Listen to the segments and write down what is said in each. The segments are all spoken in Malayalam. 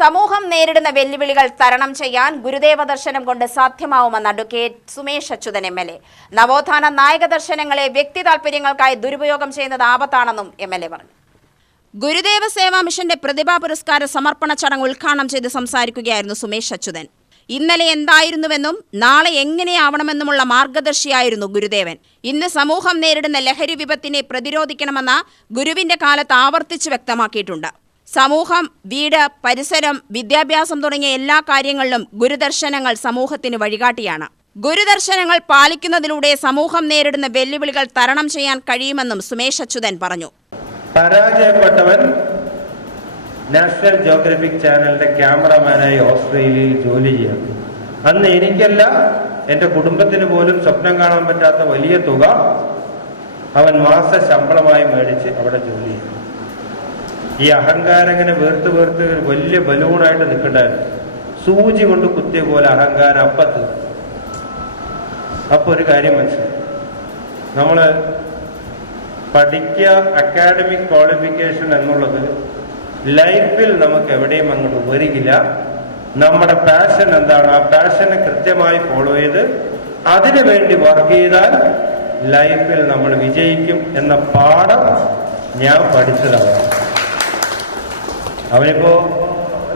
സമൂഹം നേരിടുന്ന വെല്ലുവിളികൾ തരണം ചെയ്യാൻ ഗുരുദേവ ദർശനം കൊണ്ട് സാധ്യമാവുമെന്ന് അഡ്വക്കേറ്റ് സുമേഷ് അച്യുതൻ എം.എൽ.എ. നവോത്ഥാന നായക ദർശനങ്ങളെ വ്യക്തി താൽപര്യങ്ങൾക്കായി ദുരുപയോഗം ചെയ്യുന്നത് ആപത്താണെന്നും എം.എൽ.എ. പറഞ്ഞു. ഗുരുദേവ സേവാ മിഷന്റെ പ്രതിഭാ പുരസ്കാര സമർപ്പണ ചടങ്ങ് ഉദ്ഘാടനം ചെയ്ത് സംസാരിക്കുകയായിരുന്നു സുമേഷ് അച്യുതൻ. ഇന്നലെ എന്തായിരുന്നുവെന്നും നാളെ എങ്ങനെയാവണമെന്നുമുള്ള മാർഗദർശിയായിരുന്നു ഗുരുദേവൻ. ഇന്ന് സമൂഹം നേരിടുന്ന ലഹരി വിപത്തിനെ പ്രതിരോധിക്കണമെന്ന ഗുരുവിന്റെ കാലത്ത് ആവർത്തിച്ച് വ്യക്തമാക്കിയിട്ടുണ്ട്. സമൂഹം, വീട്, പരിസരം, വിദ്യാഭ്യാസം തുടങ്ങിയ എല്ലാ കാര്യങ്ങളിലും ഗുരുദർശനങ്ങൾ സമൂഹത്തിന് വഴികാട്ടിയാണ്. ഗുരുദർശനങ്ങൾ പാലിക്കുന്നതിലൂടെ സമൂഹം നേരിടുന്ന വെല്ലുവിളികൾ തരണം ചെയ്യാൻ കഴിയുമെന്നും സുമേഷ് അച്യുതൻ പറഞ്ഞു. പരാജയപ്പെട്ടവൻ നാഷണൽ ജിയോഗ്രഫിക് ചാനലിന്റെ ക്യാമറമാനായി ഓസ്ട്രേലിയയിൽ ജോലി ചെയ്യാം. അന്ന് എനിക്കല്ല, എൻ്റെ കുടുംബത്തിന് പോലും സ്വപ്നം കാണാൻ പറ്റാത്ത വലിയ തുക അവൻ മാസ ശമ്പളമായി മേടിച്ച് അവിടെ ജോലി ചെയ്യും. ഈ അഹങ്കാരം ഇങ്ങനെ വേർത്ത് വലിയ ബലൂണായിട്ട് നിൽക്കണ്ടായിരുന്നു. സൂചി കൊണ്ട് കുത്തിയ പോലെ അഹങ്കാരം അപ്പത്ത്. അപ്പൊ ഒരു കാര്യം മനസ്സിലായി, നമ്മള് പഠിക്കുക, അക്കാഡമിക് ക്വാളിഫിക്കേഷൻ എന്നുള്ളത് ലൈഫിൽ നമുക്ക് എവിടെയും അങ്ങോട്ട് വരികില്ല. നമ്മുടെ പാഷൻ എന്താണ്, ആ പാഷനെ കൃത്യമായി ഫോളോ ചെയ്ത് അതിനു വേണ്ടി വർക്ക് ചെയ്താൽ ലൈഫിൽ നമ്മൾ വിജയിക്കും എന്ന പാഠം ഞാൻ പഠിച്ചതാണ്. അവനിപ്പോ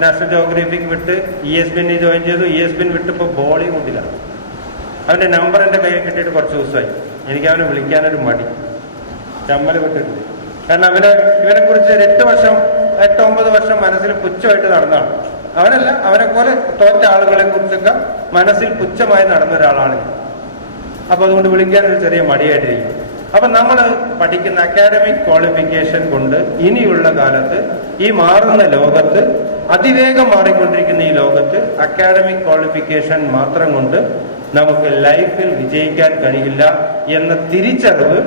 നാഷണൽ ജിയോഗ്രഫിക് വിട്ട് ESPN ജോയിൻ ചെയ്തു. ESPN വിട്ട് ഇപ്പോൾ ബോളിവുഡിലാണ്. അവന്റെ നമ്പർ എൻ്റെ കയ്യിൽ കിട്ടിയിട്ട് കുറച്ച് ദിവസമായി. എനിക്ക് അവനെ വിളിക്കാനൊരു മടി, ചമ്മൽ വിട്ടിട്ടുണ്ട്. കാരണം ഇവനെ കുറിച്ച് 8-9 വർഷം മനസ്സിൽ പുച്ഛമായിട്ട് നടന്നതാണ്. അവനല്ല, അവനെ പോലെ തോറ്റ ആളുകളെ കുറിച്ചൊക്കെ മനസ്സിൽ പുച്ഛമായി നടന്ന ഒരാളാണ്. അപ്പൊ അതുകൊണ്ട് വിളിക്കാനൊരു ചെറിയ മടിയായിട്ടിരിക്കും. അപ്പൊ നമ്മൾ പഠിക്കുന്ന അക്കാഡമിക് ക്വാളിഫിക്കേഷൻ കൊണ്ട് ഇനിയുള്ള കാലത്ത് ഈ മാറുന്ന ലോകത്ത്, അതിവേഗം മാറിക്കൊണ്ടിരിക്കുന്ന ഈ ലോകത്ത് അക്കാഡമിക് ക്വാളിഫിക്കേഷൻ മാത്രം കൊണ്ട് നമുക്ക് ലൈഫിൽ വിജയിക്കാൻ കഴിയില്ല എന്ന തിരിച്ചറിവ്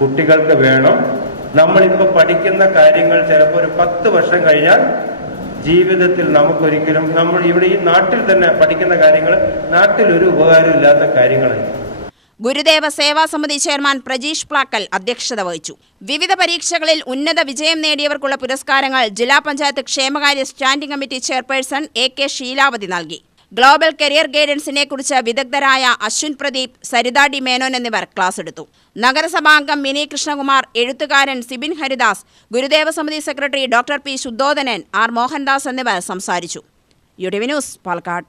കുട്ടികൾക്ക് വേണം. നമ്മളിപ്പോ പഠിക്കുന്ന കാര്യങ്ങൾ ചിലപ്പോൾ ഒരു 10 വർഷം കഴിഞ്ഞാൽ ജീവിതത്തിൽ നമുക്കൊരിക്കലും, നമ്മൾ ഇവിടെ ഈ നാട്ടിൽ തന്നെ പഠിക്കുന്ന കാര്യങ്ങൾ നാട്ടിൽ ഒരു ഉപകാരം ഇല്ലാത്ത കാര്യങ്ങളായി. ഗുരുദേവ സേവാ സമിതി ചെയർമാൻ പ്രജീഷ് പ്ലാക്കൽ അധ്യക്ഷത വഹിച്ചു. വിവിധ പരീക്ഷകളിൽ ഉന്നത വിജയം നേടിയവർക്കുള്ള പുരസ്കാരങ്ങൾ ജില്ലാ പഞ്ചായത്ത് ക്ഷേമകാര്യ സ്റ്റാൻഡിംഗ് കമ്മിറ്റി ചെയർപേഴ്സൺ AK ഷീലാവതി നൽകി. ഗ്ലോബൽ കരിയർ ഗൈഡൻസിനെ കുറിച്ച് വിദഗ്ധരായ അശ്വിൻ പ്രദീപ്, സരിത ഡി മേനോൻ എന്നിവർ ക്ലാസ് എടുത്തു. നഗരസഭാംഗം മിനി കൃഷ്ണകുമാർ, എഴുത്തുകാരൻ സിബിൻ ഹരിദാസ്, ഗുരുദേവ സമിതി secretary doctor P. Sudhodhanan, R. Mohandas എന്നിവർ സംസാരിച്ചു. UTV news, Palakkad.